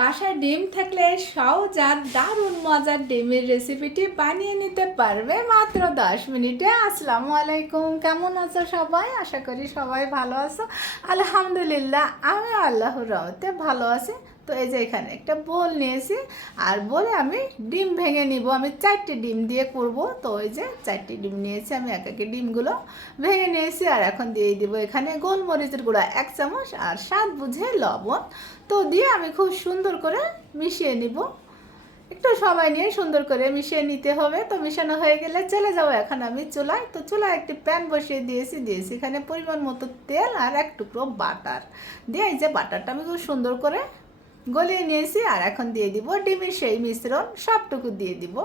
বাসায় ডিম থাকলে সহজাত দারুণ মজার ডিমের রেসিপিটি বানিয়ে নিতে পারবে মাত্র দশ মিনিটে। আসসালামু আলাইকুম, কেমন আছো সবাই? আশা করি সবাই ভালো আছো। আলহামদুলিল্লাহ আমি আল্লাহর রহমতে ভালো আছি। তো এই যে এখানে একটা বোল নিয়েছি, আর বলে আমি ডিম ভেঙে নিব। আমি চারটে ডিম দিয়ে করব। তো ওই যে চারটে ডিম নিয়েছি, আমি এক একে ডিমগুলো ভেঙে নিয়েছি, আর এখন দিয়ে দিব এখানে গোলমরিচের গুঁড়া এক চামচ আর স্বাদ বুঝে লবণ। তো দিয়ে আমি খুব সুন্দর করে মিশিয়ে নিব। একটু সময় নিয়ে সুন্দর করে মিশিয়ে নিতে হবে। তো মিশানো হয়ে গেলে চলে যাব এখন আমি চুলায়। তো চুলায় একটি প্যান বসিয়ে দিয়েছি দিয়েছি এখানে পরিমাণ মতো তেল আর এক টুকরো বাটার। দিয়ে এই যে বাটারটা আমি খুব সুন্দর করে গলিয়ে নিয়েছি আর এখন দিয়ে দিব ডিমের সেই মিশ্রণ, সবটুকু দিয়ে দিব।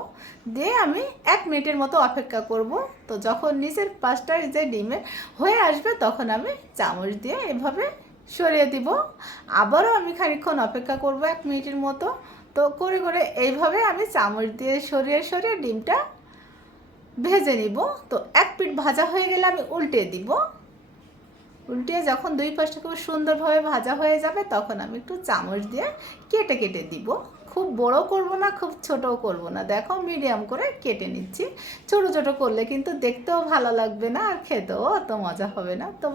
দিয়ে আমি এক মিনিটের মতো অপেক্ষা করব। তো যখন নিচের পাঁচটা যে ডিমে হয়ে আসবে, তখন আমি চামচ দিয়ে এভাবে সরিয়ে দিব। আবারও আমি খানিকক্ষণ অপেক্ষা করব এক মিনিটের মতো। তো করে করে এইভাবে আমি চামচ দিয়ে সরিয়ে সরিয়ে ডিমটা ভেজে নিব। তো এক পিঠ ভাজা হয়ে গেলে আমি উল্টে দিব। উল্টিয়ে যখন দুই পাশটা খুব সুন্দরভাবে ভাজা হয়ে যাবে, তখন আমি একটু চামচ দিয়ে কেটে কেটে দিব। খুব বড় করব না, খুব ছোটও করব না। দেখো মিডিয়াম করে কেটে নিচ্ছি। ছোট ছোট করলে কিন্তু দেখতেও ভালো লাগবে না আর খেতেও অত মজা হবে না। তো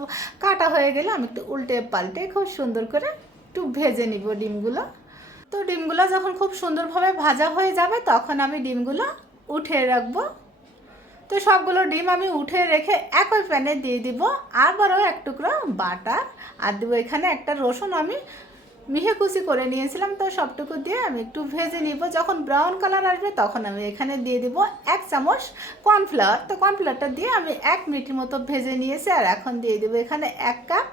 কাটা হয়ে গেলে আমি একটু উল্টে পাল্টে খুব সুন্দর করে একটু ভেজে নিব ডিমগুলো। তো ডিমগুলো যখন খুব সুন্দরভাবে ভাজা হয়ে যাবে, তখন আমি ডিমগুলো উঠে রাখব। তো সবগুলো ডিম আমি উঠে রেখে একই প্যানে দিয়ে দিব। আবারও এক টুকরো বাটার। আর দেবো এখানে একটা রসুন আমি মিহে কুচি করে নিয়েছিলাম, তো সবটুকু দিয়ে আমি একটু ভেজে নিব। যখন ব্রাউন কালার আসবে তখন আমি এখানে দিয়ে দিব এক চামচ কর্নফ্লাওয়ার তো কর্নফ্লাওয়ারটা দিয়ে আমি এক মিনিটের মতো ভেজে নিয়েছি। আর এখন দিয়ে দেবো এখানে এক কাপ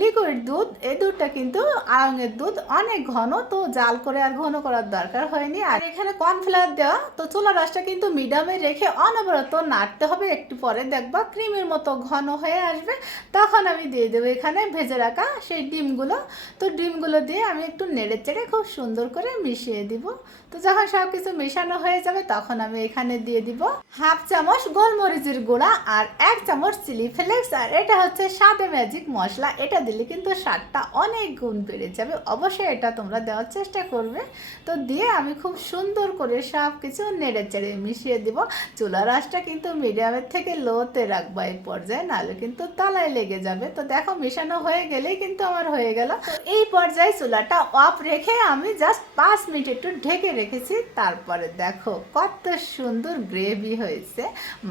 লিকুইড দুধ, এই দুধটা কিন্তু আড়ঙের দুধ অনেক ঘন, তো জাল করে আর ঘন করার দরকার হয়নি। আর এখানে কর্নফ্লাওয়ার দেওয়া, তো চুলা রসটা কিন্তু মিডিয়ামে রেখে অনবরত নাড়তে হবে, একটু পরে দেখবা ক্রিমের মতো ঘন হয়ে আসবে। তখন আমি দিয়ে দেবো এখানে ভেজে রাখা সেই ডিমগুলো। তো ডিমগুলো দিয়ে আমি একটু নেড়ে চেড়ে খুব সুন্দর করে মিশিয়ে দিব। তো যখন সব কিছু মেশানো হয়ে যাবে, তখন আমি এখানে দিয়ে দিব হাফ চামচ গোলমরিচের গুঁড়া আর এক চামচ চিলি ফ্লেক্স। আর এটা হচ্ছে স্বাদে ম্যাজিক মশলা। এটা দিলে কিন্তু স্বাদটা অনেক গুণ বেড়ে যাবে। অবশ্যই এটা তোমরা দেওয়ার চেষ্টা করবে। তো দিয়ে আমি খুব সুন্দর করে সব কিছু নেড়ে চেড়ে মিশিয়ে দিব। চুলা রাসটা কিন্তু মিডিয়ামের থেকে লোতে রাখব এই পর্যায়ে, নাহলে কিন্তু তলায় লেগে যাবে। তো দেখো মেশানো হয়ে গেলেই কিন্তু আমার হয়ে গেল। এই পর্যায়ে চুলাটা অফ রেখে আমি জাস্ট পাঁচ মিনিট একটু ঢেকে রেখেছি। তারপরে দেখো কত সুন্দর গ্রেভি হয়েছে।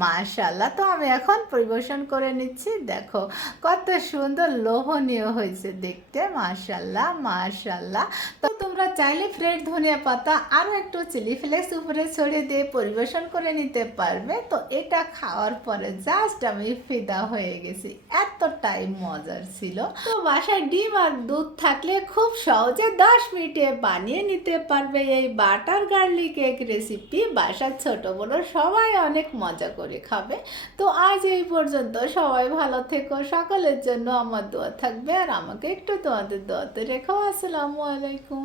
মাশাল্লাহ তো আমি এখন পরিবেশন করে নিচ্ছি। দেখো কত সুন্দর লোভনীয় হয়েছে দেখতে মাশাল্লাহ মাশাল্লাহ তো তোমরা চাইলে ফ্রেড ধনিয়া পাতা, আরও একটু চিলি ফ্লেক্স উপরে ছড়িয়ে দিয়ে পরিবেশন করে নিতে পারবে। তো এটা খাওয়ার পরে জাস্ট আমি ফিদা হয়ে গেছি। এতটাই মজার ছিল। তো বাসায় ডিম আর দুধ থাকলে খুব সহজে দশ মিনিটে বানিয়ে নিতে পারবে। এই বাটার গার্লিক এগ রেসিপি বাসার ছোট বড় সবাই অনেক মজা করে খাবে। তো আজ এই পর্যন্ত। সবাই ভালো থেকো। সকলের জন্য আমার দোয়া থাকবে আর আমাকে একটু তোমাদের দোয়াতে রেখো আসসালামু আলাইকুম।